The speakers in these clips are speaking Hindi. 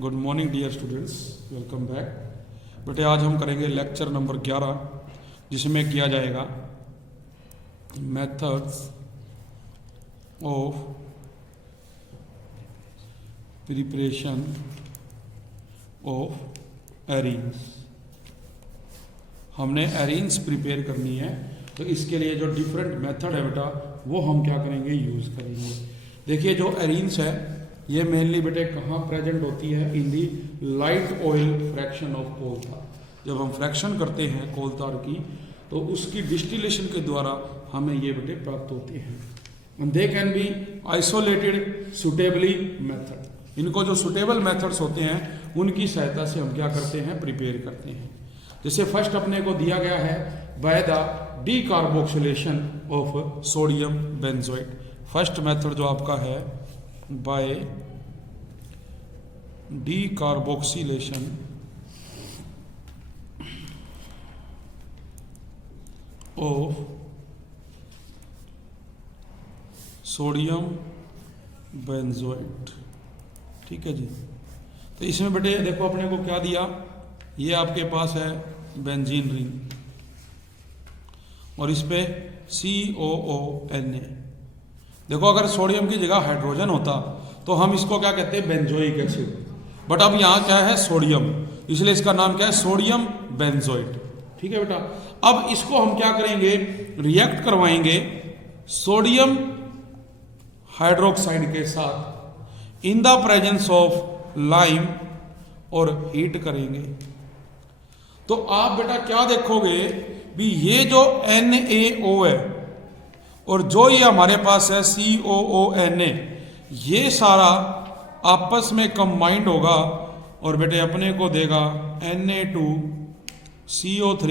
Good morning dear students, welcome back. बेटे आज हम करेंगे लेक्चर नंबर 11 जिसमें किया जाएगा methods of preparation of arenes. हमने एरीन्स प्रिपेयर करनी है, तो इसके लिए जो डिफरेंट मेथड है बेटा वो हम क्या करेंगे, यूज़ करेंगे। देखिए जो एरीन्स है ये मेनली बेटे कहाँ प्रेजेंट होती है, in the light oil fraction of coal tar. जब हम फ्रैक्शन करते हैं कोल तार की तो उसकी डिस्टिलेशन के द्वारा हमें ये बेटे प्राप्त होते हैं। And they can be isolated suitably method. इनको जो सुटेबल मेथड्स होते हैं उनकी सहायता से हम क्या करते हैं, प्रिपेयर करते हैं। जैसे फर्स्ट अपने को दिया गया है by the decarboxylation of sodium benzoate. First method जो आपका है by decarboxylation of sodium benzoate. ठीक है जी। तो इसमें बेटे देखो अपने को क्या दिया, ये आपके पास है बेंजीन रिंग और इस पे COONA। देखो अगर सोडियम की जगह हाइड्रोजन होता तो हम इसको क्या कहते हैं, बेंजोइक एसिड। बट अब यहाँ क्या है, सोडियम, इसलिए इसका नाम क्या है, सोडियम बेंजोइट। ठीक है बेटा। अब इसको हम क्या करेंगे, रिएक्ट करवाएंगे सोडियम हाइड्रोक्साइड के साथ in the presence of lime और हीट करेंगे। तो आप बेटा क्या देखोगे भी ये जो NaO है और जो ये हमारे पास है COONA, ये सारा आपस में कंबाइंड होगा और बेटे अपने को देगा Na2CO3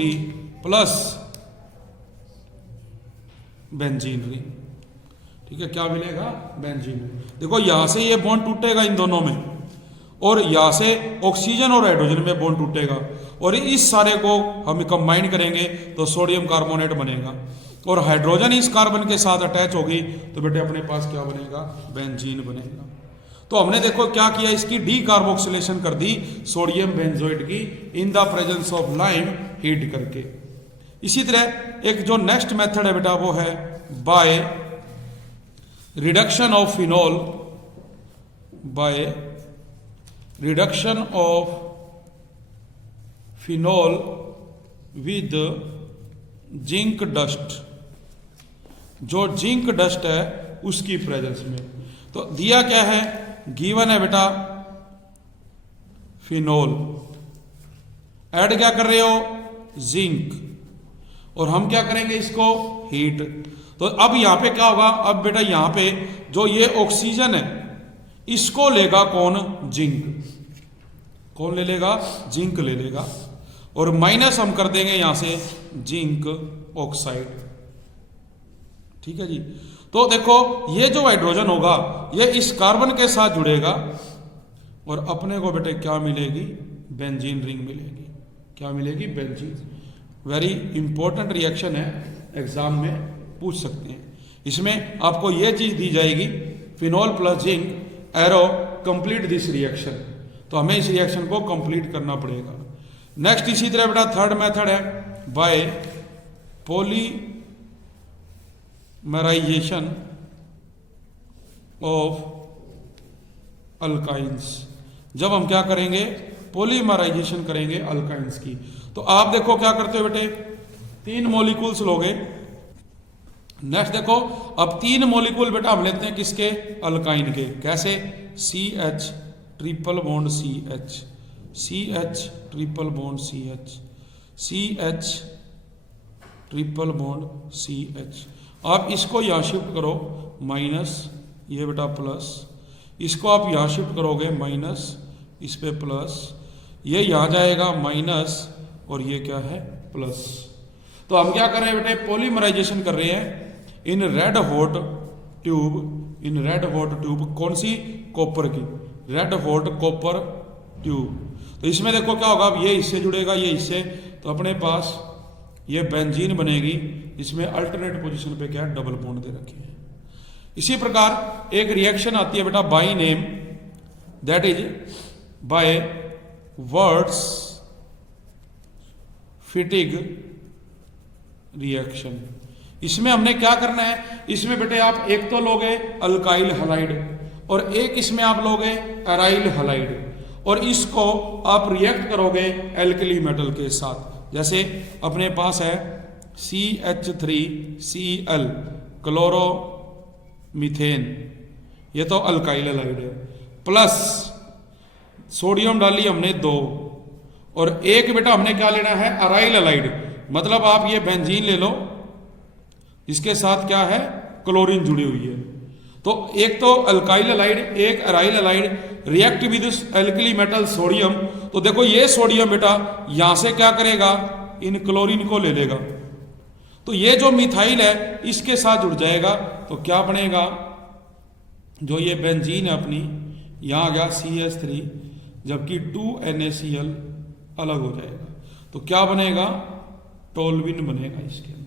प्लस बेंजीन रिंग। ठीक है, क्या मिलेगा, बेंजीन। देखो यहां से ये बॉन्ड टूटेगा इन दोनों में और यहां से ऑक्सीजन और हाइड्रोजन में बॉन्ड टूटेगा और इस सारे को हम कंबाइन करेंगे तो सोडियम कार्बोनेट बनेगा और हाइड्रोजन इस कार्बन के साथ अटैच होगी तो बेटे अपने पास क्या बनेगा, बेंजीन बनेगा। तो हमने देखो क्या किया, इसकी डीकार्बोक्सिलेशन कर दी सोडियम बेंजोइट की in the presence of lime heat करके। इसी तरह एक जो नेक्स्ट मेथड है बेटा वो है by reduction of phenol, by reduction of phenol with zinc dust. जो जिंक डस्ट है उसकी प्रेजेंस में। तो दिया क्या है, गिवन है बेटा फिनॉल, ऐड क्या कर रहे हो, जिंक, और हम क्या करेंगे इसको, हीट। तो अब यहां पे क्या होगा, अब बेटा यहां पे जो ये ऑक्सीजन है इसको लेगा कौन, जिंक। कौन ले लेगा, जिंक ले लेगा और माइनस हम कर देंगे यहां से जिंक ऑक्साइड। ठीक है जी। तो देखो ये जो हाइड्रोजन होगा ये इस कार्बन के साथ जुड़ेगा और अपने को बेटे क्या मिलेगी, बेंजीन रिंग मिलेगी। क्या मिलेगी, बेंजीन। वेरी इंपॉर्टेंट रिएक्शन है, एग्जाम में पूछ सकते हैं। इसमें आपको ये चीज दी जाएगी, phenol plus zinc arrow complete this reaction. तो हमें इस रिएक्शन को कंप्लीट करना पड़ेगा। नेक्स्ट इसी तरह बेटा थर्ड मेथड है बाय पॉलीमराइजेशन ऑफ अल्काइंस। जब हम क्या करेंगे, पॉलीमराइजेशन करेंगे अल्काइंस की। तो आप देखो क्या करते हो बेटे, 3 मॉलिक्यूल्स लोगे। नेक्स्ट देखो अब 3 मॉलिक्यूल बेटा हम लेते हैं किसके, अल्काइन के। कैसे, CH triple bond CH, CH triple bond CH, CH triple bond CH। आप इसको यहां शिफ्ट करो माइनस, ये बेटा प्लस, इसको आप यहां शिफ्ट करोगे माइनस, इस पे प्लस, ये यहां जाएगा माइनस और ये क्या है, प्लस। तो हम क्या कर रहे हैं बेटे, पॉलीमराइजेशन कर रहे हैं in red hot tube, in red hot tube. कौन सी, कॉपर की, रेड हॉट कॉपर ट्यूब। तो इसमें देखो क्या होगा, अब ये इससे जुड़ेगा, ये इससे, तो अपने पास ये बेंजीन बनेगी। इसमें अल्टरनेट पोजीशन पे क्या है, डबल बॉन्ड दे रखे हैं। इसी प्रकार एक रिएक्शन आती है बेटा by name, that is by words Fittig reaction. इसमें हमने क्या करना है, इसमें बेटे आप एक तो लोगे अल्काइल हलाइड और एक इसमें आप लोगे एराइल हलाइड, और इसको आप रिएक्ट करोगे एल्कली मेटल के साथ। जैसे अपने पास है CH3Cl क्लोरोमीथेन, ये तो अल्काइल हलाइड है, प्लस सोडियम डाली हमने 2, और एक बेटा हमने क्या लेना है अराइल हलाइड, मतलब आप ये बेंजीन ले लो, इसके साथ क्या है क्लोरीन जुड़ी हुई है। तो एक तो अल्काइल हलाइड एक aryl halide react with alkali metal sodium. तो देखो ये सोडियम बेटा यहां से क्या करेगा, इन क्लोरीन को ले लेगा, तो ये जो मिथाइल है इसके साथ जुड़ जाएगा। तो क्या बनेगा, जो ये बेंजीन है अपनी, यहां आ गया CH3, जबकि 2NaCl अलग हो जाएगा, तो क्या बनेगा टोल्यूइन बनेगा इसके अंदर।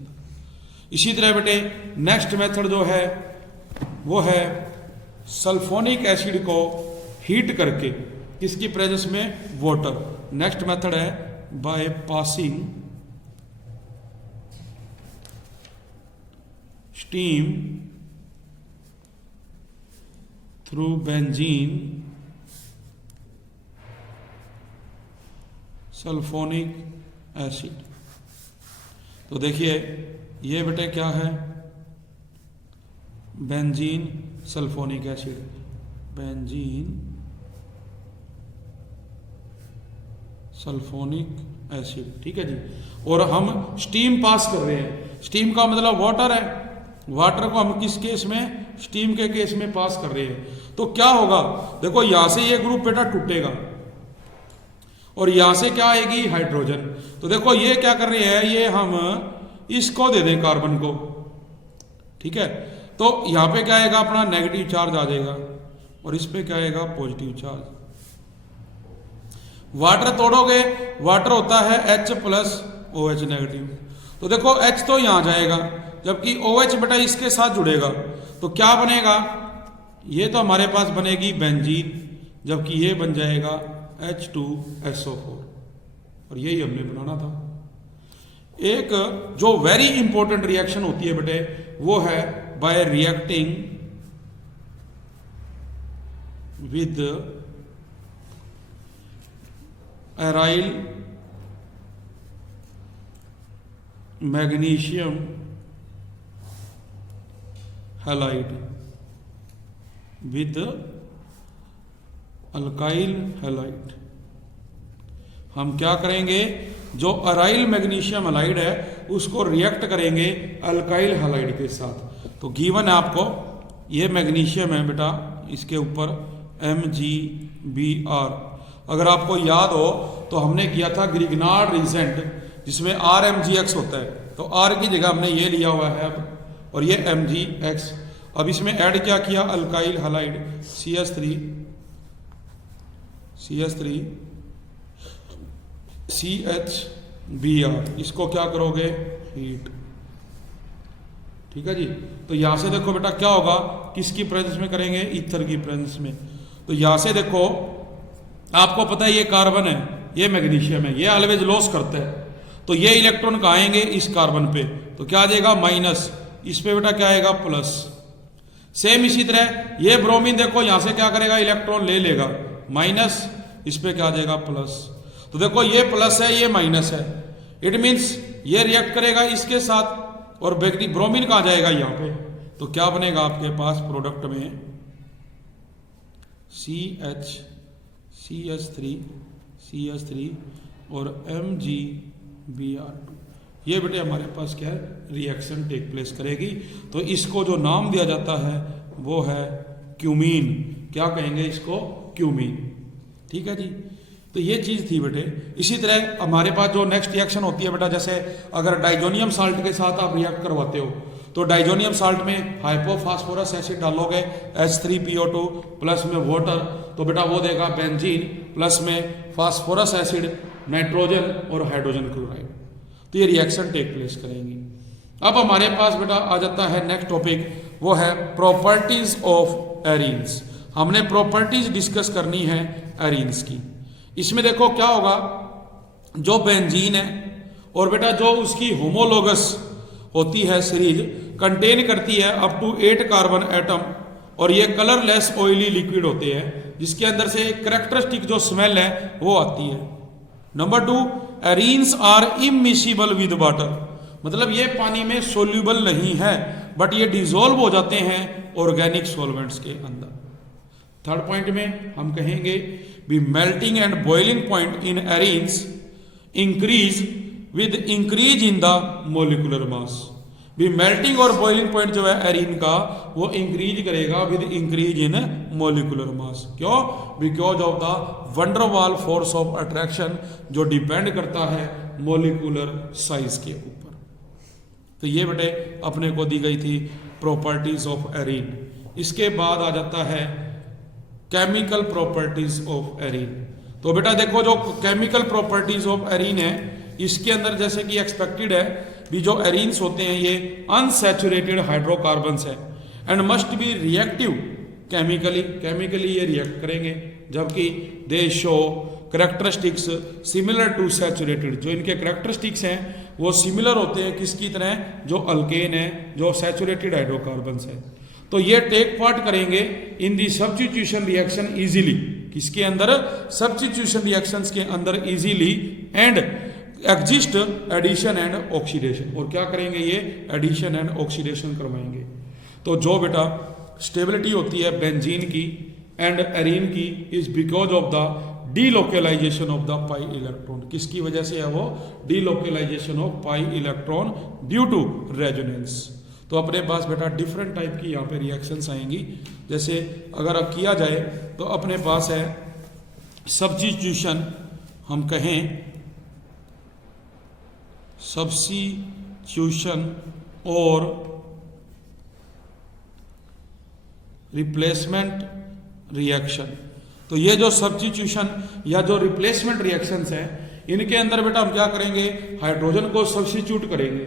इसी तरह बेटे नेक्स्ट मेथड जो है वो है सल्फोनिक एसिड को हीट करके, किसकी प्रेजेंस में, वाटर। नेक्स्ट मेथड है by passing steam through benzene sulphonic acid. तो देखिए ये बेटे क्या है, benzene sulphonic acid, benzene sulphonic acid, ठीक है जी। और हम स्टीम पास कर रहे हैं, स्टीम का मतलब वाटर है, वाटर को हम किस केस में, स्टीम के केस में पास कर रहे हैं। तो क्या होगा, देखो यहां से ये ग्रुप बेटा टूटेगा और यहां से क्या आएगी हाइड्रोजन। तो देखो ये क्या कर रहे हैं, ये हम इसको दे दें कार्बन को, ठीक है, तो यहां पे क्या आएगा अपना नेगेटिव चार्ज आ जाएगा और इस पे क्या आएगा पॉजिटिव चार्ज। वाटर तोड़ोगे, वाटर होता है H प्लस OH नेगेटिव, तो देखो H तो यहां जाएगा, जबकि OH बेटा इसके साथ जुड़ेगा, तो क्या बनेगा, ये तो हमारे पास बनेगी बेंजीन, जबकि ये बन जाएगा H2SO4, और यही हमने बनाना था। एक जो वेरी इंपॉर्टेंट रिएक्शन होती है बेटे वो है bye reacting with aryl magnesium halide with alkyl halide. हम क्या करेंगे, जो अराइल मैग्नीशियम हैलाइड है उसको रिएक्ट करेंगे अल्काइल हैलाइड के साथ। तो गिवन है आपको, ये मैग्नीशियम है बेटा, इसके ऊपर MgBr। अगर आपको याद हो तो हमने किया था ग्रिग्नार्ड रिजेंट जिसमें RMgX होता है, तो R की जगह हमने ये लिया हुआ है अब, और ये MgX। अब इसमें ऐड क्या किया, अल्काइल हैलाइड CH3CHBr, इसको क्या करोगे हीट, ठीक है जी। तो यहां से देखो बेटा क्या होगा, किसकी प्रेजेंस में करेंगे, ईथर की प्रेजेंस में। तो यहां से देखो आपको पता है ये कार्बन है, ये मैग्नीशियम है, ये ऑलवेज लॉस करता है, तो ये इलेक्ट्रॉन कहाँ आएंगे इस कार्बन पे, तो क्या आ जाएगा माइनस, इस पे बेटा क्या आएगा प्लस। सेम इसी तरह ये ब्रोमीन देखो यहां से क्या करेगा, इलेक्ट्रॉन ले लेगा माइनस, इस पे क्या आ जाएगा प्लस। तो देखो ये प्लस है ये माइनस है, इट मीन्स ये रिएक्ट करेगा इसके साथ, और ब्रोमीन कहाँ जाएगा यहाँ पे, तो क्या बनेगा आपके पास प्रोडक्ट में CH3 और MgBr2। ये बेटे हमारे पास क्या है, रिएक्शन टेक प्लेस करेगी। तो इसको जो नाम दिया जाता है वो है क्यूमीन, क्या कहेंगे इसको, क्यूमीन, ठीक है जी। तो ये चीज थी बेटे। इसी तरह हमारे पास जो नेक्स्ट रिएक्शन होती है बेटा, जैसे अगर डाइजोनियम साल्ट के साथ आप रिएक्ट करवाते हो, तो डाइजोनियम साल्ट में हाइपोफास्फोरस एसिड डालोगे H3PO2 प्लस में वाटर, तो बेटा वो देगा बेंजीन, प्लस में फास्फोरस एसिड, नाइट्रोजन और हाइड्रोजन क्लोराइड। तो ये रिएक्शन टेक प्लेस करेंगी। अब हमारे पास बेटा आ जाता है नेक्स्ट टॉपिक, वो है प्रॉपर्टीज ऑफ एरीन्स। हमने प्रॉपर्टीज डिस्कस करनी है एरीन्स की। इसमें देखो क्या होगा, जो बेंजीन है और बेटा जो उसकी होमोलोगस होती है सीरीज कंटेन करती है अप टू 8 कार्बन एटम, और ये कलरलेस ऑयली लिक्विड होते हैं जिसके अंदर से कैरेक्टरिस्टिक जो स्मेल है वो आती है। Number 2, arenes are immiscible with water, मतलब ये पानी में सोल्यूबल नहीं है बट ये डिसॉल्व हो जाते हैं ऑर्गेनिक सॉल्वेंट्स के अंदर। थर्ड पॉइंट में हम कहेंगे B melting and boiling point in arenes increase with increase in the molecular mass. भी मेल्टिंग और बॉइलिंग पॉइंट जो है एरीन का वो इंक्रीज करेगा with increase in molecular mass. क्यों? Because of the van der Waals force of attraction जो डिपेंड करता है मोलिकुलर साइज के ऊपर। तो ये बेटे अपने को दी गई थी प्रॉपर्टीज ऑफ एरीन। इसके बाद आ जाता है केमिकल प्रॉपर्टीज ऑफ एरीन। तो बेटा देखो जो केमिकल प्रॉपर्टीज ऑफ एरीन है इसके अंदर जैसे कि एक्सपेक्टेड है भी जो एरीन्स होते हैं ये अनसैचुरेटेड हाइड्रोकार्बन्स है and must be reactive chemically ये रिएक्ट करेंगे, जबकि they show characteristics similar to saturated, जो इनके करेक्टरिस्टिक्स हैं वो सिमिलर होते हैं किसकी तरह, जो अल्केन है, जो सैचुरेटेड हाइड्रोकार्बन्स है। तो ये टेक पार्ट करेंगे in the substitution reaction easily, किसके अंदर, सब्स्टिट्यूशन रिएक्शंस के अंदर easily, and exist addition and oxidation, और क्या करेंगे ये एडिशन एंड ऑक्सीडेशन करवाएंगे। तो जो बेटा स्टेबिलिटी होती है बेंजीन की एंड एरीन की is because of the delocalisation of the pi electron. किसकी वजह से है वो, delocalisation of pi electron due to resonance. तो अपने पास बेटा डिफरेंट टाइप की यहाँ पे रिएक्शंस आएंगी। जैसे अगर अब किया जाए तो अपने पास है सब्स्टिट्यूशन, हम कहें सब्स्टिट्यूशन और रिप्लेसमेंट रिएक्शन। तो ये जो सब्स्टिट्यूशन या जो रिप्लेसमेंट रिएक्शंस हैं इनके अंदर बेटा हम क्या करेंगे, हाइड्रोजन को सब्स्टिट्यूट करेंगे।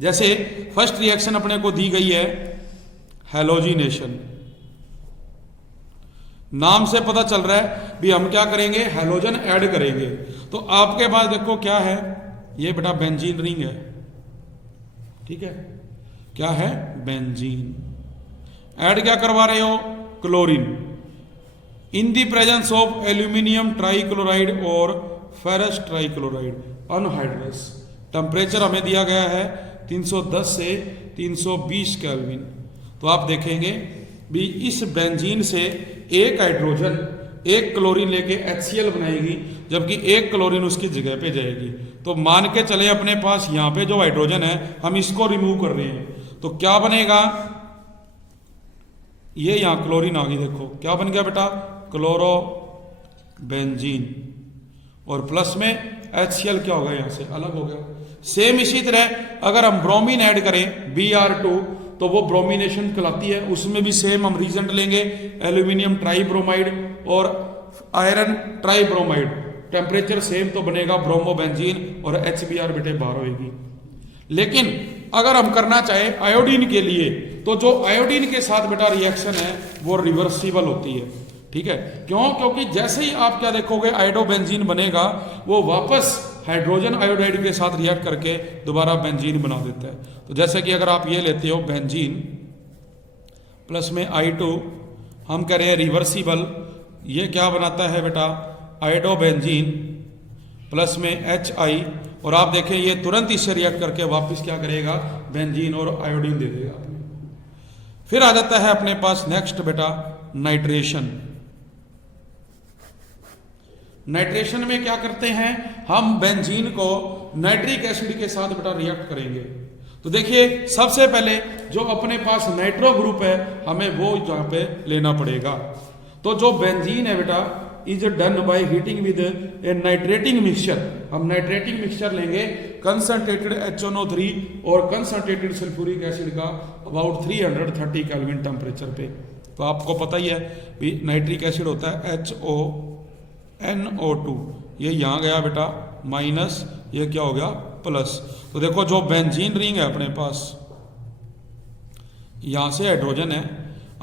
जैसे फर्स्ट रिएक्शन अपने को दी गई है हैलोजिनेशन, नाम से पता चल रहा है भी हम क्या करेंगे, हैलोजन ऐड करेंगे। तो आपके पास देखो क्या है, ये बेटा बेंजीन रिंग है, ठीक है, क्या है, बेंजीन। ऐड क्या करवा रहे हो, chlorine, in the presence of aluminium trichloride और फेरस ट्राइक्लोराइड अनहाइड्रस। टेम्परेचर हमें दिया गया है 310 से 320 केल्विन। तो आप देखेंगे भी इस बेंजीन से एक हाइड्रोजन एक क्लोरीन लेके HCl बनाएगी, जबकि एक क्लोरीन उसकी जगह पे जाएगी। तो मान के चले अपने पास यहाँ पे जो हाइड्रोजन है हम इसको रिमूव कर रहे हैं, तो क्या बनेगा, ये यहाँ क्लोरीन आ गई, देखो क्या बन गया बेटा, क्लोरो बेंजीन, और प्लस में HCl क्या होगा, यहाँ से अलग हो गया। सेम इसी तरह अगर हम ब्रोमीन ऐड करें Br2 तो वो ब्रोमिनेशन कहलाती है, उसमें भी सेम हम रीजेंट लेंगे एल्यूमिनियम ट्राइब्रोमाइड और आयरन ट्राइब्रोमाइड, टेम्परेचर सेम तो बनेगा ब्रोमोबेंजीन और HBr बेटे बाहर होगी। लेकिन अगर हम करना चाहे आयोडीन के लिए तो जो आयोडीन के साथ बेटा रिएक्शन है वो रिवर्सिबल होती है, ठीक है। क्यों? क्योंकि जैसे ही आप क्या देखोगे आयोडोबेंजीन बनेगा वो वापस हाइड्रोजन आयोडाइड के साथ रिएक्ट करके दोबारा बेंजीन बना देता है। तो जैसे कि अगर आप ये लेते हो बेंजीन प्लस में I2, हम कह रहे हैं रिवर्सिबल, ये क्या बनाता है बेटा, आयोडोबेंजीन प्लस में HI, और आप देखें ये तुरंत इससे रिएक्ट करके वापस क्या करेगा, बेंजीन और आयोडीन दे देगा। फिर आ जाता है अपने पास नेक्स्ट बेटा नाइट्रेशन। नाइट्रेशन में क्या करते हैं, हम बेंजीन को नाइट्रिक एसिड के साथ बेटा रिएक्ट करेंगे। तो देखिए सबसे पहले जो अपने पास नाइट्रो ग्रुप है हमें वो यहाँ पे लेना पड़ेगा। तो जो बेंजीन है बेटा is done by heating with A nitrating mixture, हम नाइट्रेटिंग मिक्सचर लेंगे कंसंट्रेटेड HNO3 और कंसंट्रेटेड सल्फ्यूरिक एसिड का अबाउट 330 केल्विन टेम्परेचर पे। तो आपको पता ही है भी नाइट्रिक एसिड होता है HONO2, ये यहाँ गया बेटा माइनस, ये क्या हो गया प्लस। तो देखो जो बेंजीन रिंग है अपने पास, यहाँ से हाइड्रोजन है,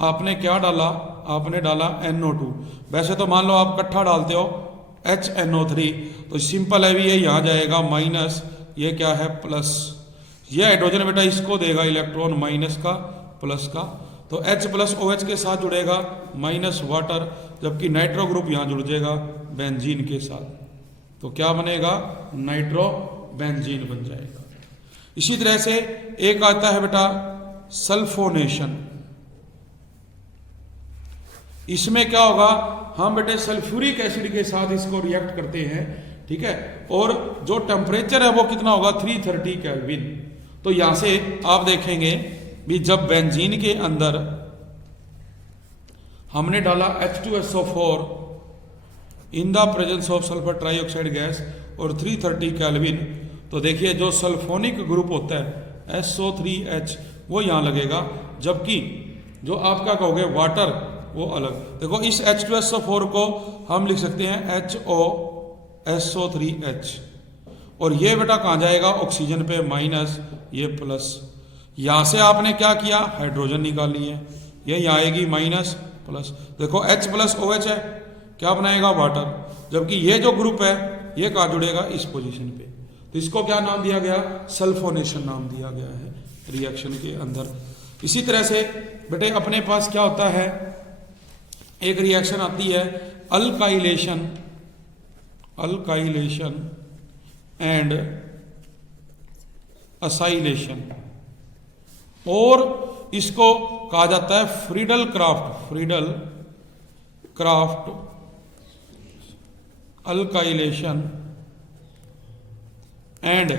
आपने क्या डाला आपने डाला NO2। वैसे तो मान लो आप इकट्ठा डालते हो HNO3, तो सिंपल है भी ये यहाँ जाएगा माइनस, ये क्या है प्लस। ये हाइड्रोजन बेटा इसको देगा इलेक्ट्रॉन माइनस का प्लस का, तो H प्लस OH के साथ जुड़ेगा माइनस वाटर, जबकि नाइट्रो ग्रुप यहाँ जुड़ जाएगा बेंजीन के साथ, तो क्या बनेगा नाइट्रो बेंजीन बन जाएगा। इसी तरह से एक आता है बेटा सल्फोनेशन। इसमें क्या होगा, हम बेटे सल्फ्यूरिक एसिड के साथ इसको रिएक्ट करते हैं, ठीक है, और जो टेम्परेचर है वो कितना होगा 330 केल्विन। तो यहां से आप देखेंगे भी जब बेंजीन के अंदर हमने डाला H2SO4 in the presence of sulphur trioxide gas और 330 केल्विन, तो देखिए जो सल्फोनिक ग्रुप होता है SO3H वो यहां लगेगा, जबकि जो आपका कहोगे वाटर वो अलग। देखो इस H2SO4 को हम लिख सकते हैं HOSO3H, और ये बेटा कहाँ जाएगा ऑक्सीजन पे माइनस, ये प्लस। यहां से आपने क्या किया हाइड्रोजन निकाली है, ये यहाँ आएगी माइनस प्लस। देखो H प्लस OH है, क्या बनाएगा वाटर, जबकि ये जो ग्रुप है ये कहाँ जुड़ेगा इस पोजीशन पे, तो इसको क्या नाम दिया गया सल्फोनेशन नाम दिया गया है रिएक्शन के अंदर। इसी तरह से बेटे अपने पास क्या होता है, एक रिएक्शन आती है अल्काइलेशन, अल्काइलेशन एंड असाइलेशन, और इसको कहा जाता है Friedel craft, Friedel craft alkylation and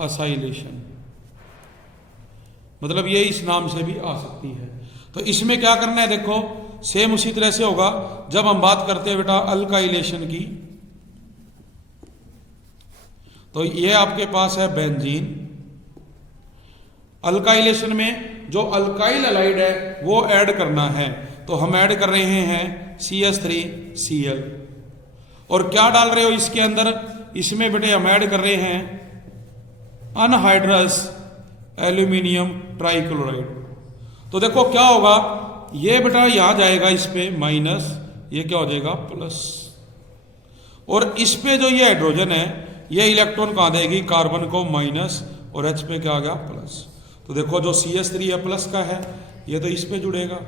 acylation, मतलब ये इस नाम से भी आ सकती है। तो इसमें क्या करना है, देखो सेम उसी तरह से होगा जब हम बात करते हैं बेटा अल्काइलेशन की, तो ये आपके पास है बेंजीन। अल्काइलेशन में जो अल्काइल हैलाइड है वो ऐड करना है, तो हम ऐड कर रहे हैं CH3Cl, और क्या डाल रहे हो इसके अंदर, इसमें बेटे हम ऐड कर रहे हैं अनहाइड्रस एल्यूमिनियम ट्राइक्लोराइड। तो देखो क्या होगा, ये बेटा यहां जाएगा इस पे माइनस, ये क्या हो जाएगा प्लस, और इस पे जो ये हाइड्रोजन है ये इलेक्ट्रॉन कहां देगी कार्बन को माइनस, और H पे क्या आ गया प्लस। तो देखो जो CH3 है प्लस का है ये तो इस पे जुड़ेगा,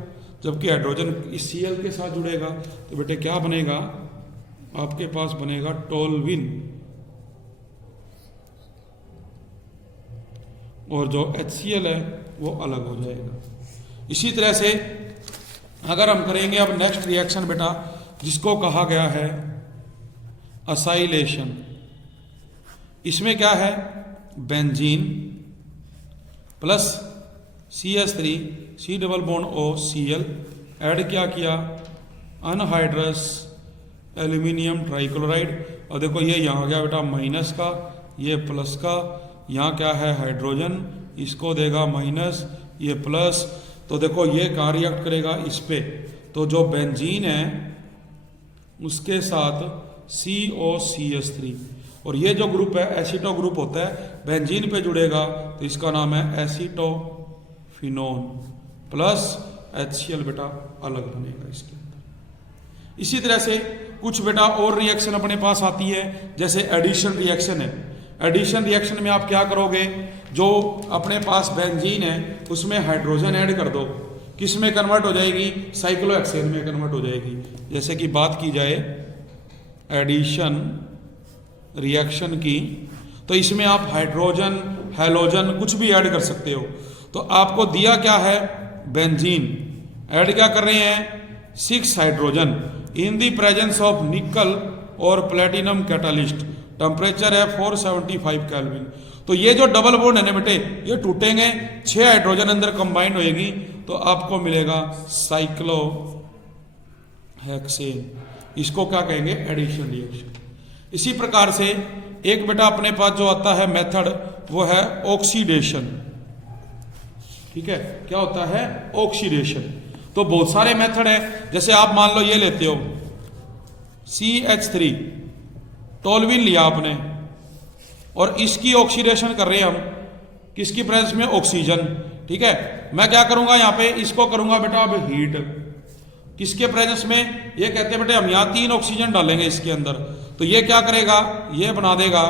जबकि हाइड्रोजन इस Cl के साथ जुड़ेगा, तो बेटे क्या बनेगा आपके पास बनेगा टोल्विन, और जो HCl है वो अलग हो जाएगा। इसी तरह से अगर हम करेंगे अब नेक्स्ट रिएक्शन बेटा जिसको कहा गया है असाइलेशन, इसमें क्या है benzene plus CH3 C double bond O Cl add क्या किया अनहाइड्रस एल्यूमिनियम ट्राइक्लोराइड, और देखो ये यहाँ आ गया बेटा माइनस का, ये प्लस का, यहाँ क्या है हाइड्रोजन, इसको देगा माइनस, ये प्लस। तो देखो ये कहाँ रिएक्ट करेगा इस पे, तो जो बेंजीन है उसके साथ COCH3, और ये जो ग्रुप है एसीटो ग्रुप होता है बेंजीन पे जुड़ेगा, तो इसका नाम है एसीटोफिनोन प्लस HCl बेटा अलग बनेगा इसके अंदर। इसी तरह से कुछ बेटा और रिएक्शन अपने पास आती है, जैसे एडिशन रिएक्शन है। एडिशन रिएक्शन में आप क्या करोगे, जो अपने पास बेंजीन है उसमें हाइड्रोजन ऐड कर दो, किस में कन्वर्ट हो जाएगी साइक्लोहेक्सेन में कन्वर्ट हो जाएगी। जैसे कि बात की जाए एडिशन रिएक्शन की, तो इसमें आप हाइड्रोजन हैलोजन कुछ भी ऐड कर सकते हो। तो आपको दिया क्या है बेंजीन, ऐड क्या कर रहे हैं 6 hydrogen in the presence of निकल और प्लेटिनम कैटालिस्ट, टेम्परेचर है 475 केल्विन। तो ये जो डबल बॉन्ड है ना बेटे ये टूटेंगे, 6 हाइड्रोजन अंदर कंबाइंड होएगी, तो आपको मिलेगा साइक्लोहेक्सेन। इसको क्या कहेंगे एडिशन रिएक्शन। इसी प्रकार से एक बेटा अपने पास जो आता है मेथड वो है ऑक्सीडेशन, ठीक है, क्या होता है ऑक्सीडेशन। तो बहुत सारे मेथड है, जैसे आप मान लो ये लेते हो CH3 टोल्विन लिया आपने, और इसकी ऑक्सीडेशन कर रहे हैं हम किसकी प्रेजेंस में ऑक्सीजन, ठीक है, मैं क्या करूंगा यहाँ पे, इसको करूंगा बेटा अब हीट, किसके प्रेजेंस में, ये कहते हैं बेटे हम यहाँ 3 ऑक्सीजन डालेंगे इसके अंदर, तो ये क्या करेगा, ये बना देगा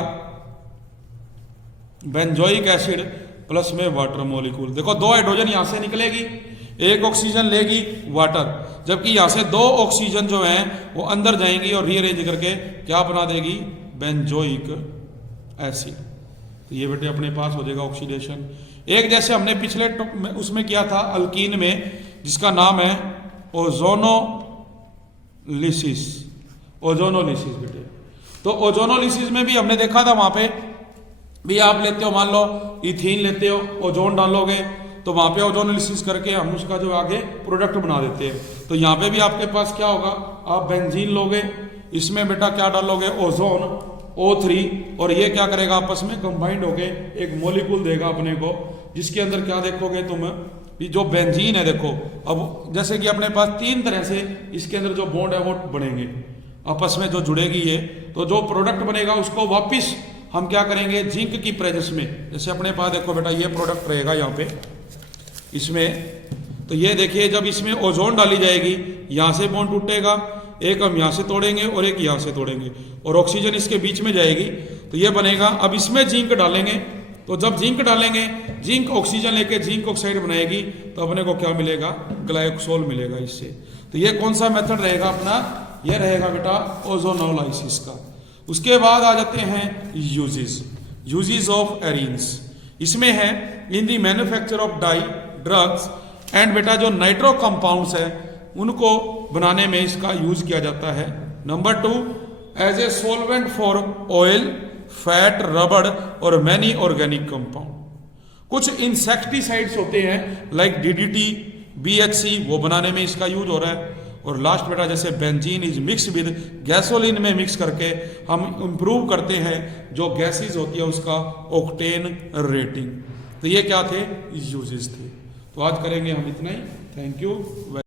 बेंजोइक एसिड प्लस में वाटर मॉलिक्यूल। देखो 2 हाइड्रोजन यहां से निकलेगी, 1 ऑक्सीजन लेगी वाटर, जबकि यहां से 2 ऑक्सीजन जो हैं वो अंदर जाएंगी और रीअरेंज करके क्या बना देगी, बेंजोइक एसिड। तो ये बेटे अपने पास हो जाएगा ऑक्सीडेशन। एक जैसे हमने पिछले उसमें किया था अल्कीन में, जिसका नाम है ओजोनोलिसिस, ओजोनोलिसिस बेटे। तो ओजोनोलिसिस में भी हमने देखा था, वहां पे भी आप लेते हो, मान लो इथीन लेते हो, ओजोन डालोगे तो वहां पे ओजोनोलिसिस करके हम उसका जो आगे प्रोडक्ट बना देते हैं। तो यहाँ पे भी आपके पास क्या होगा, आप बेंजीन लोगे, इसमें बेटा क्या डालोगे, ओजोन O3, और ये क्या करेगा आपस में कंबाइंड होके एक मॉलिक्यूल देगा अपने को, जिसके अंदर क्या देखोगे तुम, जो बेंजीन है देखो, अब जैसे कि अपने पास 3 तरह से इसके अंदर जो बॉन्ड है वो बनेंगे आपस में, जो जुड़ेगी ये, तो जो प्रोडक्ट बनेगा उसको वापिस हम क्या करेंगे, जिंक की प्रेजेंस में, जैसे अपने पास देखो बेटा ये प्रोडक्ट रहेगा यहाँ पे इसमें, तो ये देखिए जब इसमें ओजोन डाली जाएगी, यहाँ से बॉन्ड टूटेगा, एक हम यहाँ से तोड़ेंगे और एक यहाँ से तोड़ेंगे, और ऑक्सीजन इसके बीच में जाएगी, तो ये बनेगा। अब इसमें जिंक डालेंगे, तो जब जिंक डालेंगे, जिंक ऑक्सीजन लेके जिंक ऑक्साइड बनाएगी, तो अपने को क्या मिलेगा, ग्लाइकोसोल मिलेगा इससे। तो ये कौन सा मेथड रहेगा अपना, ये रहेगा बेटा ओजोनोलाइसिस का। उसके बाद आ जाते हैं यूजेस ऑफ एरीन्स। इसमें है in the manufacture of dye, drugs and बेटा जो नाइट्रो कंपाउंड्स है उनको बनाने में इसका यूज किया जाता है। Number 2, as a solvent for oil, fat, रबड़ और मैनी ऑर्गेनिक कंपाउंड। कुछ इंसेक्टिसाइड्स होते हैं लाइक DDT, BHC, वो बनाने में इसका यूज हो रहा है। और लास्ट बेटा जैसे benzene is mix with gasoline में मिक्स करके हम इंप्रूव करते हैं जो गैसेस होती है उसका ऑक्टेन रेटिंग। तो ये क्या थे, यूजेस थे। तो आज करेंगे हम इतना ही। Thank you.